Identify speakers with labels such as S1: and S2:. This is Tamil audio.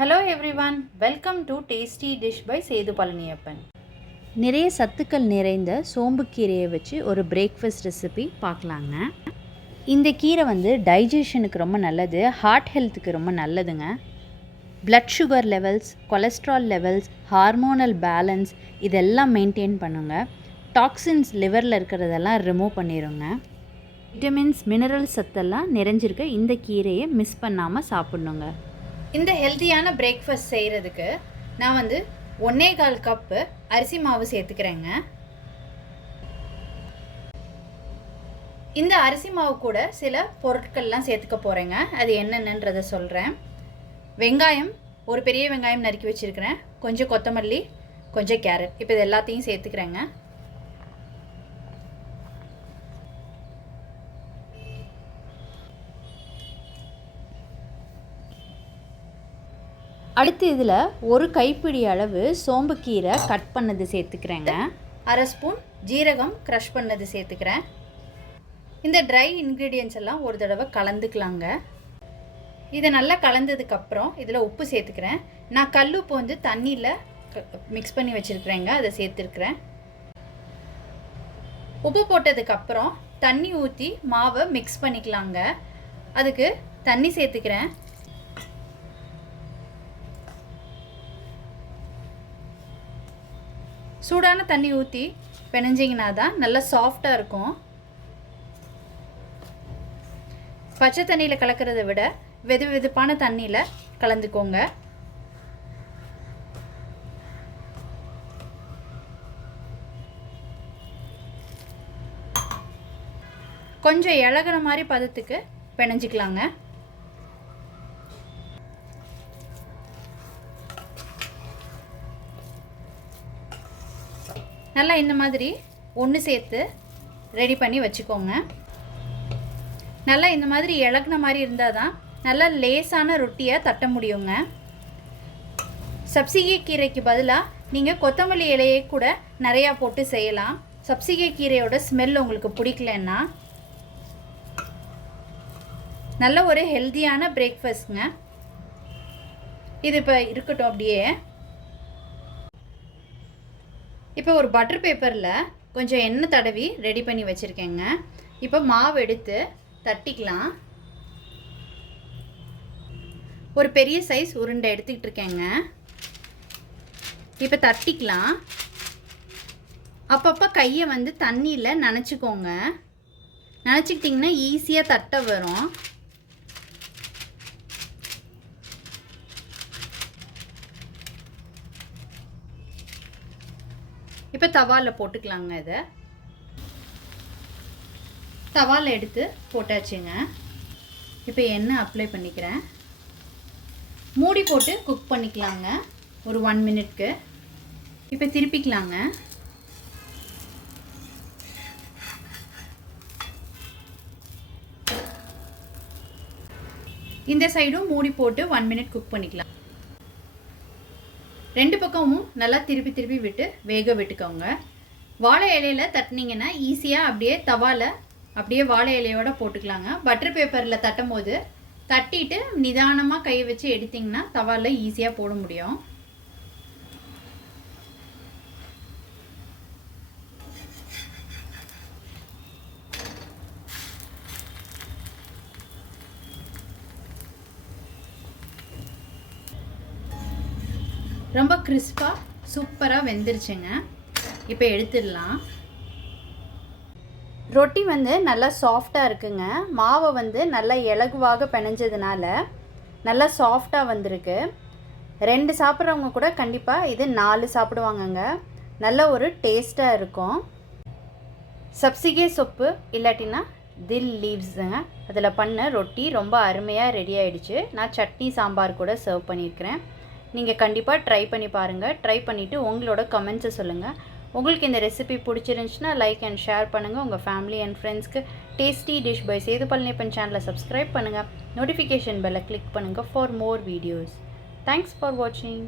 S1: Hello everyone welcome to tasty dish by Sethu Palaniappan
S2: நிறைய சத்துக்கள் நிறைந்த சோம்புக்கீரையை வச்சு ஒரு பிரேக்ஃபாஸ்ட் ரெசிபி பார்க்கலாங்க. இந்த கீரை வந்து டைஜஷனுக்கு ரொம்ப நல்லது ஹார்ட் ஹெல்த்துக்கு ரொம்ப நல்லதுங்க. Blood sugar levels cholesterol levels hormonal balance இதெல்லாம் மெயின்டைன் பண்ணுங்க. டாக்ஸின்ஸ் லிவரில் இருக்கிறதெல்லாம் ரிமூவ் பண்ணிடுங்க விட்டமின்ஸ் மினரல் சத்தெல்லாம் நிறைஞ்சிருக்க இந்த கீரையை மிஸ் பண்ணாமல் சாப்பிட்ணுங்க.
S1: இந்த ஹெல்த்தியான பிரேக்ஃபாஸ்ட் செய்கிறதுக்கு நான் வந்து ஒன்னே கால் கப்பு அரிசி மாவு சேர்த்துக்கிறேங்க. இந்த அரிசி மாவு கூட சில பொருட்கள்லாம் சேர்த்துக்க போகிறேங்க அது என்னென்னன்றதை சொல்கிறேன் வெங்காயம் ஒரு பெரிய வெங்காயம் நறுக்கி வச்சுருக்கிறேன். கொஞ்சம் கொத்தமல்லி கொஞ்சம் கேரட். இப்போ இது எல்லாத்தையும் சேர்த்துக்கிறேங்க.
S2: அடுத்து இதில் ஒரு கைப்பிடி அளவு சோம்புக்கீரை கட் பண்ணது சேர்த்துக்கிறேங்க.
S1: அரை ஸ்பூன் ஜீரகம் க்ரஷ் பண்ணது சேர்த்துக்கிறேன். இந்த ட்ரை இன்க்ரீடியன்ஸ் எல்லாம் ஒரு தடவை கலந்துக்கலாங்க. இதை நல்லா கலந்ததுக்கப்புறம் இதில் உப்பு சேர்த்துக்கிறேன். நான் கல் உப்பு வந்து தண்ணியில் மிக்ஸ் பண்ணி வச்சுருக்கிறேங்க அதை சேர்த்துருக்குறேன். உப்பு போட்டதுக்கப்புறம் தண்ணி ஊற்றி மாவை மிக்ஸ் பண்ணிக்கலாங்க. அதுக்கு தண்ணி சேர்த்துக்கிறேன். சூடான தண்ணி ஊற்றி பிணைஞ்சிங்கன்னா தான் நல்லா சாஃப்டாக இருக்கும். பச்சை தண்ணியில் கலக்கிறத விட வெது வெதுப்பான தண்ணியில் கலந்துக்கோங்க. கொஞ்சம் இழகிற மாதிரி பதத்துக்கு பிணைஞ்சிக்கலாங்க நல்லா இந்த மாதிரி ஒன்று சேர்த்து ரெடி பண்ணி வச்சுக்கோங்க. நல்லா இந்த மாதிரி இழகுன மாதிரி இருந்தால் தான் நல்லா லேசான ரொட்டியை தட்ட முடியுங்க. சப்சிகை கீரைக்கு பதிலாக நீங்கள் கொத்தமல்லி இலையை கூட நிறையா போட்டு செய்யலாம். சப்சிகை கீரையோட ஸ்மெல் உங்களுக்கு பிடிக்கலன்னா நல்ல ஒரு ஹெல்த்தியான பிரேக்ஃபாஸ்ட்ங்க இது இப்போ இருக்கட்டும் அப்படியே. இப்போ ஒரு பட்டர் பேப்பரில் கொஞ்சம் எண்ணெய் தடவி ரெடி பண்ணி வச்சுருக்கேங்க. இப்போ மாவு எடுத்து தட்டிக்கலாம். ஒரு பெரிய சைஸ் உருண்டை எடுத்துக்கிட்டு இருக்கேங்க. இப்போ தட்டிக்கலாம். அப்பப்போ கையை வந்து தண்ணியில் நனைச்சிக்கோங்க. நினச்சிக்கிட்டிங்கன்னா ஈஸியாக தட்ட வரும். இப்போ தவாவில் போட்டுக்கலாங்க இதை. தவாவில் எடுத்து போட்டாச்சுங்க. இப்போ எண்ணெய் அப்ளை பண்ணிக்கிறேன். மூடி போட்டு குக் பண்ணிக்கலாங்க. ஒரு ஒன் மினிட்க்கு இப்போ திருப்பிக்கலாங்க. இந்த சைடும் மூடி போட்டு ஒன் மினிட் குக் பண்ணிக்கலாம். ரெண்டு பக்கமும் நல்லா திருப்பி திருப்பி விட்டு வேக விட்டுக்கோங்க. வாழை இலையில் தட்டினீங்கன்னா ஈஸியாக அப்படியே தவாவில் அப்படியே வாழை இலையோட போட்டுக்கலாங்க. பட்டர் பேப்பரில் தட்டும் போது தட்டிட்டு நிதானமாக கையை வச்சு எடுத்திங்கன்னா தவாவில் ஈஸியாக போட முடியும். ரொம்ப கிறிஸ்பாக சூப்பராக வெந்துருச்சுங்க. இப்போ எடுத்துடலாம். ரொட்டி வந்து நல்லா சாஃப்டாக இருக்குங்க. மாவை வந்து நல்லா இலகுவாக பிணைஞ்சதுனால நல்லா சாஃப்டாக வந்திருக்கு. ரெண்டு சாப்பிட்றவங்க கூட கண்டிப்பாக இது நாலு சாப்பிடுவாங்கங்க. நல்ல ஒரு டேஸ்ட்டாக இருக்கும். சப்சிகே சொப்பு இல்லாட்டினா தில் லீவ்ஸுங்க அதில் பண்ண ரொட்டி ரொம்ப அருமையாக ரெடி ஆகிடுச்சு நான் சட்னி சாம்பார் கூட சர்வ் பண்ணியிருக்கிறேன். நீங்கள் கண்டிப்பாக ட்ரை பண்ணி பாருங்கள் ட்ரை பண்ணிவிட்டு உங்களோட கமெண்ட்ஸை சொல்லுங்கள் உங்களுக்கு இந்த ரெசிபி பிடிச்சிருந்துச்சுன்னா லைக் அண்ட் ஷேர் பண்ணுங்கள் உங்கள் ஃபேமிலி அண்ட் ஃப்ரெண்ட்ஸ்க்கு tasty dish by Sethu Palaniappan சேனலை சப்ஸ்கிரைப் பண்ணுங்கள் நோட்டிஃபிகேஷன் பெல்லை கிளிக் பண்ணுங்கள் for more videos thanks for வாட்சிங்